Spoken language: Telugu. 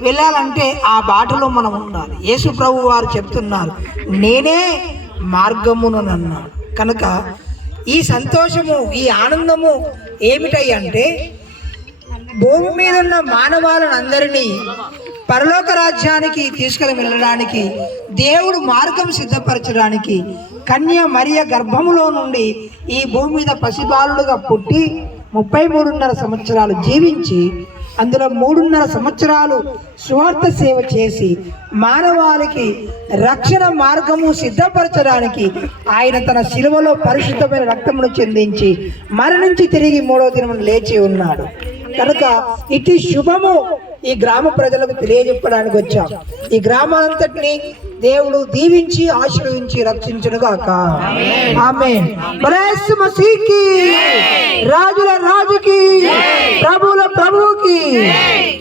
వెళ్ళాలంటే ఆ బాటలో మనం ఉండాలి. యేసు ప్రభు వారు చెప్తున్నారు నేనే మార్గముననన్నాడు కనుక ఈ సంతోషము ఈ ఆనందము ఏమిటై అంటే భూమి మీద ఉన్న మానవాలను అందరినీ పరలోక రాజ్యానికి తీసుకుని వెళ్ళడానికి దేవుడు మార్గం సిద్ధపరచడానికి కన్య మరియ గర్భములో నుండి ఈ భూమి మీద పసిబాలుడుగా పుట్టి ముప్పై మూడున్నర సంవత్సరాలు జీవించి అందులో మూడున్నర సంవత్సరాలు స్వార్థ సేవ చేసి మానవాళికి రక్షణ మార్గము సిద్ధపరచడానికి ఆయన తన శిలువలో పరిశుద్ధమైన రక్తమును చెందించి మరణించి తిరిగి మూడో దినమును లేచి ఉన్నాడు. కనుక ఇటు శుభము ఈ గ్రామ ప్రజలకు తెలియజెప్పడానికి వచ్చాం. ఈ గ్రామాలంతటిని దేవుడు దీవించి ఆశీర్వించి రక్షించునుగాక. ఆమె రాజుల ঠিক